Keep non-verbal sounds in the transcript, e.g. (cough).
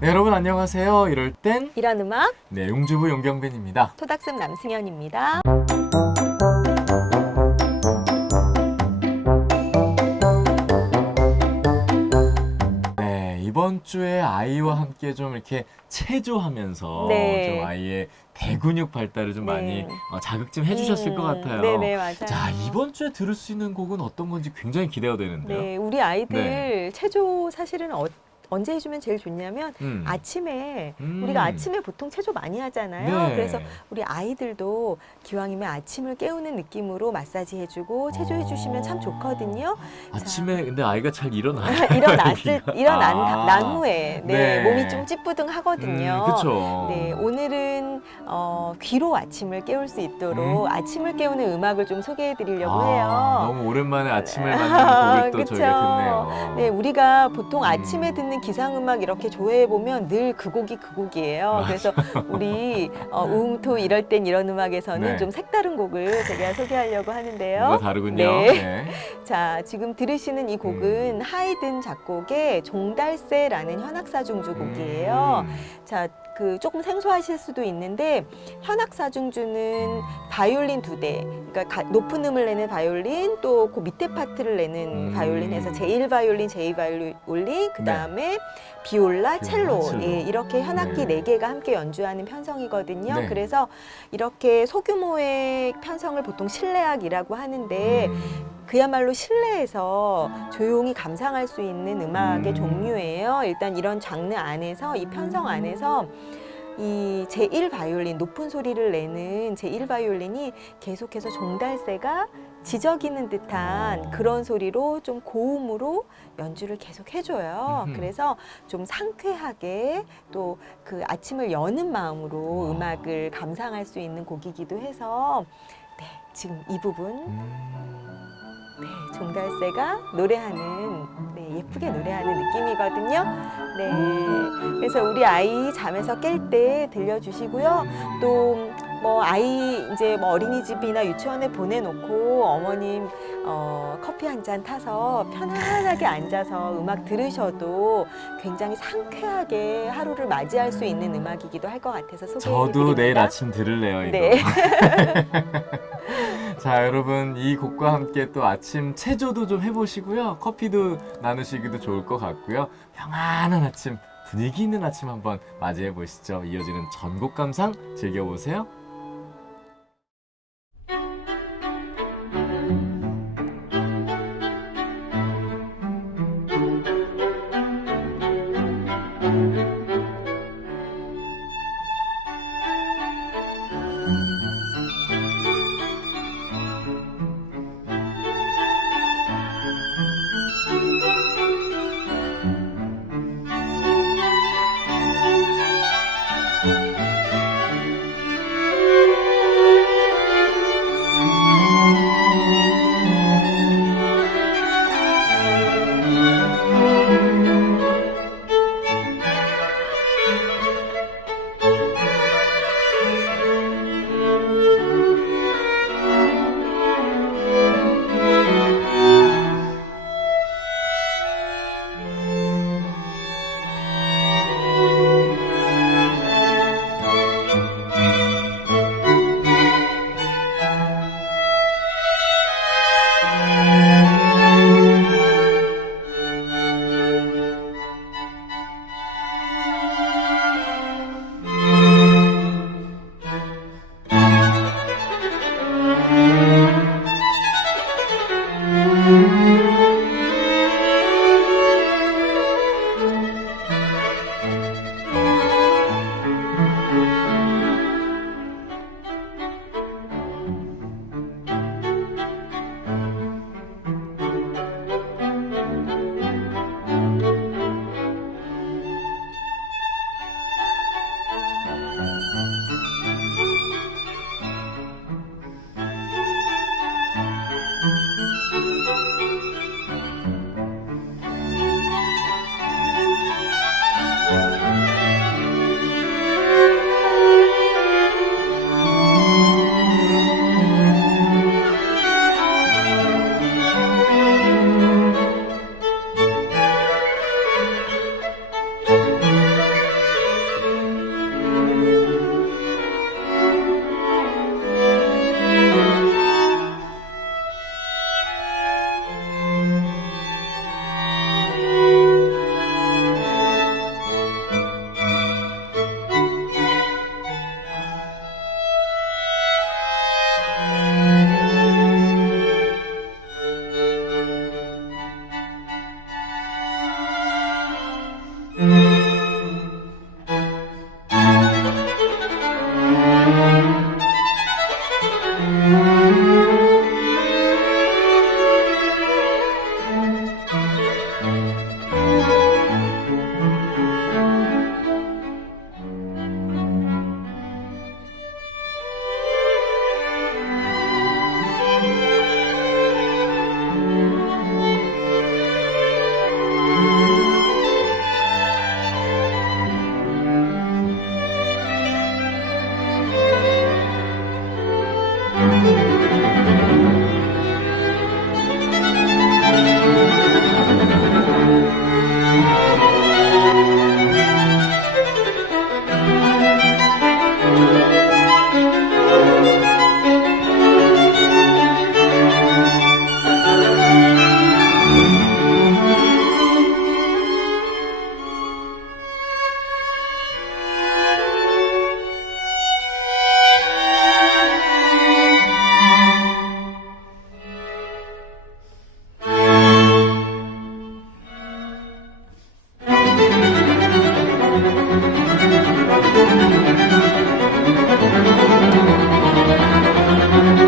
네, 여러분 안녕하세요. 이럴 땐 이런 음악 네, 용주부 용경빈입니다. 토닥슴 남승현입니다. 네, 이번 주에 아이와 함께 좀 이렇게 체조하면서 네. 좀 아이의 대근육 발달을 좀 네. 많이 어, 자극 좀 해주셨을 것 음, 같아요. 네네 맞아요. 자, 이번 주에 들을 수 있는 곡은 어떤 건지 굉장히 기대가 되는데요. 네 우리 아이들 네. 체조 사실은 어, 언제 해주면 제일 좋냐면 음. 아침에 음. 우리가 아침에 보통 체조 많이 하잖아요. 네. 그래서 우리 아이들도 기왕이면 아침을 깨우는 느낌으로 마사지 해주고 체조 해 주시면 참 좋거든요. 아침에 근데 아이가 잘 일어나요. (laughs) 일어났을. (laughs) 일어난 아. 난 후에 네, 네. 몸이 좀 찌뿌둥하거든요. 그렇죠. 네, 오늘은 어, 귀로 아침을 깨울 수 있도록 음. 아침을 깨우는 음악을 좀 소개해 드리려고 아, 해요. 너무 오랜만에 아침을 (laughs) 맞는 곡을 또 그쵸. 저희가 듣네요. 네, 우리가 보통 음. 아침에 듣는 기상음악 이렇게 좋아해 보면 늘 그 곡이 그 곡이에요. 그래서 우리 어, 우음토 이럴 땐 이런 음악에서는 네. 좀 색다른 곡을 제가 소개하려고 하는데요. 뭔가 다르군요. 네. 네. (laughs) 자, 지금 들으시는 이 곡은 하이든 작곡의 종달새라는 현악사중주 곡이에요. 음. 자, 그 조금 생소하실 수도 있는데 현악사중주는 바이올린 두 대, 그러니까 가- 높은 음을 내는 바이올린 또 그 밑에 파트를 내는 음. 바이올린에서 제1 바이올린, 제2 바이올린, 그 다음에 비올라, 첼로, 첼로. 예, 이렇게 현악기 네. 네 개가 함께 연주하는 편성이거든요. 네. 그래서 이렇게 소규모의 편성을 보통 실내악이라고 하는데 음. 그야말로 실내에서 조용히 감상할 수 있는 음악의 음. 종류예요. 일단 이런 장르 안에서 이 편성 안에서 이 제1 바이올린 높은 소리를 내는 제1 바이올린이 계속해서 종달새가 지저귀는 듯한 어. 그런 소리로 좀 고음으로 연주를 계속 해줘요. 그래서 좀 상쾌하게 또 그 아침을 여는 마음으로 와. 음악을 감상할 수 있는 곡이기도 해서 네, 지금 이 부분 음. 네, 종달새가 노래하는 네, 예쁘게 노래하는 느낌이거든요. 네, 그래서 우리 아이 잠에서 깰 때 들려주시고요. 또 뭐 아이 이제 뭐 어린이집이나 유치원에 보내놓고 어머님 어, 커피 한 잔 타서 편안하게 앉아서 음악 들으셔도 굉장히 상쾌하게 하루를 맞이할 수 있는 음악이기도 할 것 같아서 소개해드립니다. 저도 내일 아침 들을래요. 이거. 네. (laughs) 자, 여러분 이 곡과 함께 또 아침 체조도 좀 해보시고요. 커피도 나누시기도 좋을 것 같고요. 평안한 아침, 분위기 있는 아침 한번 맞이해 보시죠. 이어지는 전곡 감상 즐겨보세요.